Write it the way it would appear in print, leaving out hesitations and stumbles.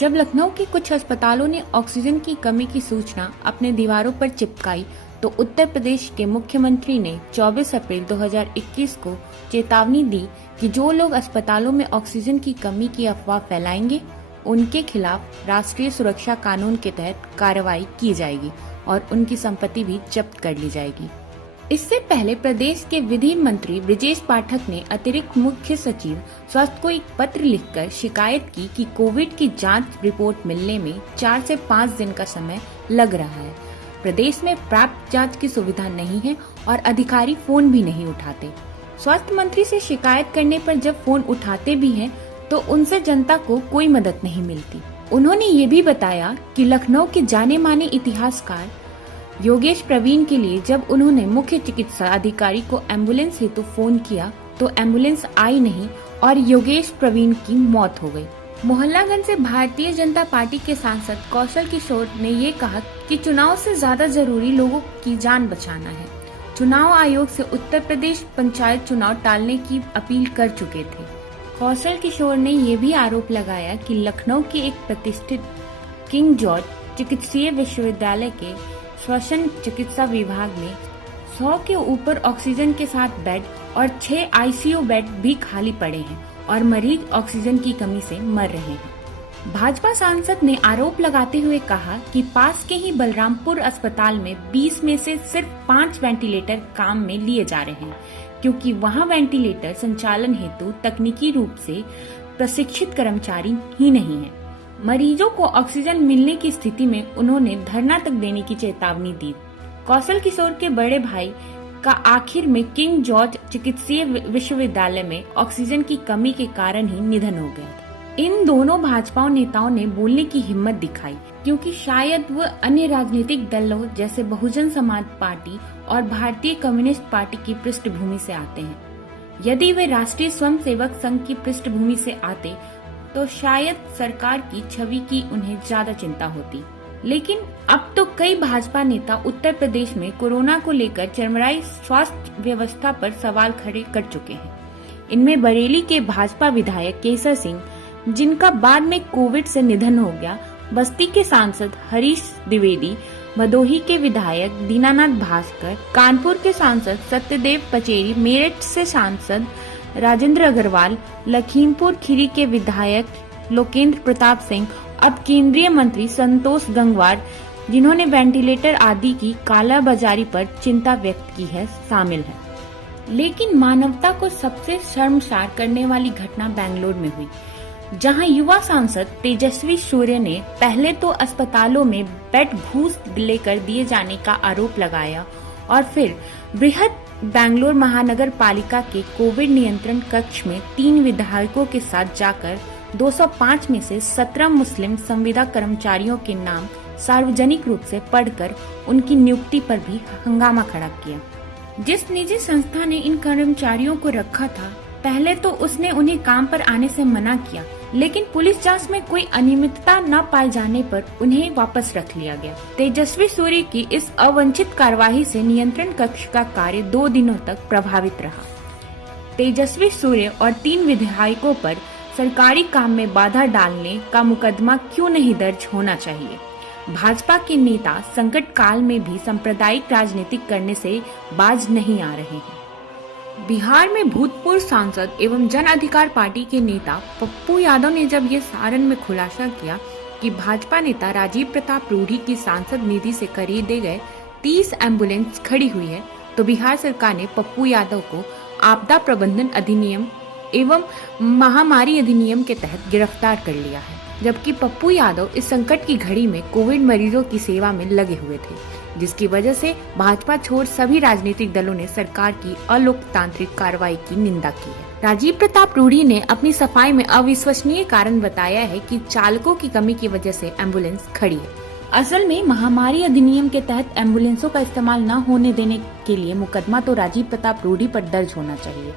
जब लखनऊ के कुछ अस्पतालों ने ऑक्सीजन की कमी की सूचना अपने दीवारों पर चिपकाई तो उत्तर प्रदेश के मुख्यमंत्री ने 24 अप्रैल 2021 को चेतावनी दी कि जो लोग अस्पतालों में ऑक्सीजन की कमी की अफवाह फैलाएंगे उनके खिलाफ राष्ट्रीय सुरक्षा कानून के तहत कार्रवाई की जाएगी और उनकी संपत्ति भी जब्त कर ली जाएगी। इससे पहले प्रदेश के विधि मंत्री ब्रजेश पाठक ने अतिरिक्त मुख्य सचिव स्वास्थ्य को एक पत्र लिखकर शिकायत की कि कोविड की जांच रिपोर्ट मिलने में 4 से 5 दिन का समय लग रहा है। प्रदेश में प्राप्त जांच की सुविधा नहीं है और अधिकारी फोन भी नहीं उठाते। स्वास्थ्य मंत्री से शिकायत करने पर जब फोन उठाते भी हैं तो उनसे जनता को कोई मदद नहीं मिलती। उन्होंने ये भी बताया कि लखनऊ के जाने माने इतिहासकार योगेश प्रवीण के लिए जब उन्होंने मुख्य चिकित्सा अधिकारी को एम्बुलेंस हेतु फोन किया तो एम्बुलेंस आई नहीं और योगेश प्रवीण की मौत हो गई। मोहल्लागंज से भारतीय जनता पार्टी के सांसद कौशल किशोर ने ये कहा कि चुनाव से ज्यादा जरूरी लोगों की जान बचाना है। चुनाव आयोग से उत्तर प्रदेश पंचायत चुनाव टालने की अपील कर चुके थे। कौशल किशोर ने ये भी आरोप लगाया कि लखनऊ के एक प्रतिष्ठित किंग जॉर्ज चिकित्सीय विश्वविद्यालय के श्वसन चिकित्सा विभाग में 100 के ऊपर ऑक्सीजन के साथ बेड और 6 आईसीयू बेड भी खाली पड़े हैं और मरीज ऑक्सीजन की कमी से मर रहे हैं। भाजपा सांसद ने आरोप लगाते हुए कहा कि पास के ही बलरामपुर अस्पताल में 20 में से सिर्फ 5 वेंटिलेटर काम में लिए जा रहे हैं क्योंकि वहां वेंटिलेटर संचालन हेतु तकनीकी रूप से प्रशिक्षित कर्मचारी ही नहीं है। मरीजों को ऑक्सीजन मिलने की स्थिति में उन्होंने धरना तक देने की चेतावनी दी। कौशल किशोर के बड़े भाई का आखिर में किंग जॉर्ज चिकित्सीय विश्वविद्यालय में ऑक्सीजन की कमी के कारण ही निधन हो गया। इन दोनों भाजपा नेताओं ने बोलने की हिम्मत दिखाई क्योंकि शायद वो अन्य राजनीतिक दलों जैसे बहुजन समाज पार्टी और भारतीय कम्युनिस्ट पार्टी की पृष्ठभूमि से आते हैं। यदि वे राष्ट्रीय स्वयंसेवक संघ की पृष्ठभूमि से आते तो शायद सरकार की छवि की उन्हें ज्यादा चिंता होती। लेकिन अब तो कई भाजपा नेता उत्तर प्रदेश में कोरोना को लेकर चरमराई स्वास्थ्य व्यवस्था पर सवाल खड़े कर चुके हैं। इनमें बरेली के भाजपा विधायक केसर सिंह, जिनका बाद में कोविड से निधन हो गया, बस्ती के सांसद हरीश द्विवेदी, भदोही के विधायक दीनानाथ भास्कर, कानपुर के सांसद सत्यदेव पचेरी, मेरठ से सांसद राजेंद्र अग्रवाल, लखीमपुर खीरी के विधायक लोकेंद्र प्रताप सिंह, अब केंद्रीय मंत्री संतोष गंगवार, जिन्होंने वेंटिलेटर आदि की कालाबाजारी पर चिंता व्यक्त की है, शामिल है। लेकिन मानवता को सबसे शर्मसार करने वाली घटना बेंगलुरु में हुई, जहां युवा सांसद तेजस्वी सूर्य ने पहले तो अस्पतालों में बेड घूस लेकर दिए जाने का आरोप लगाया और फिर बृहद बेंगलुरु महानगर पालिका के कोविड नियंत्रण कक्ष में 3 विधायकों के साथ जाकर 205 में से 17 मुस्लिम संविदा कर्मचारियों के नाम सार्वजनिक रूप से पढ़कर उनकी नियुक्ति पर भी हंगामा खड़ा किया। जिस निजी संस्था ने इन कर्मचारियों को रखा था, पहले तो उसने उन्हें काम पर आने से मना किया, लेकिन पुलिस जांच में कोई अनियमितता न पाए जाने पर उन्हें वापस रख लिया गया। तेजस्वी सूर्य की इस अवांछित कार्यवाही से नियंत्रण कक्ष का कार्य 2 दिनों तक प्रभावित रहा। तेजस्वी सूर्य और 3 विधायकों पर सरकारी काम में बाधा डालने का मुकदमा क्यों नहीं दर्ज होना चाहिए? भाजपा के नेता संकट काल में भी सांप्रदायिक राजनीति करने से बाज नहीं आ रहे हैं। बिहार में भूतपूर्व सांसद एवं जन अधिकार पार्टी के नेता पप्पू यादव ने जब ये सारण में खुलासा किया कि भाजपा नेता राजीव प्रताप रूढ़ी की सांसद निधि से खरीदे गए 30 एम्बुलेंस खड़ी हुई है, तो बिहार सरकार ने पप्पू यादव को आपदा प्रबंधन अधिनियम एवं महामारी अधिनियम के तहत गिरफ्तार कर लिया है। जबकि पप्पू यादव इस संकट की घड़ी में कोविड मरीजों की सेवा में लगे हुए थे, जिसकी वजह से भाजपा छोड़ सभी राजनीतिक दलों ने सरकार की अलोकतांत्रिक कार्रवाई की निंदा की है। राजीव प्रताप रूढ़ी ने अपनी सफाई में अविश्वसनीय कारण बताया है कि चालकों की कमी की वजह से एम्बुलेंस खड़ी है। असल में महामारी अधिनियम के तहत एम्बुलेंसों का इस्तेमाल न होने देने के लिए मुकदमा तो राजीव प्रताप रूढ़ी पर दर्ज होना चाहिए।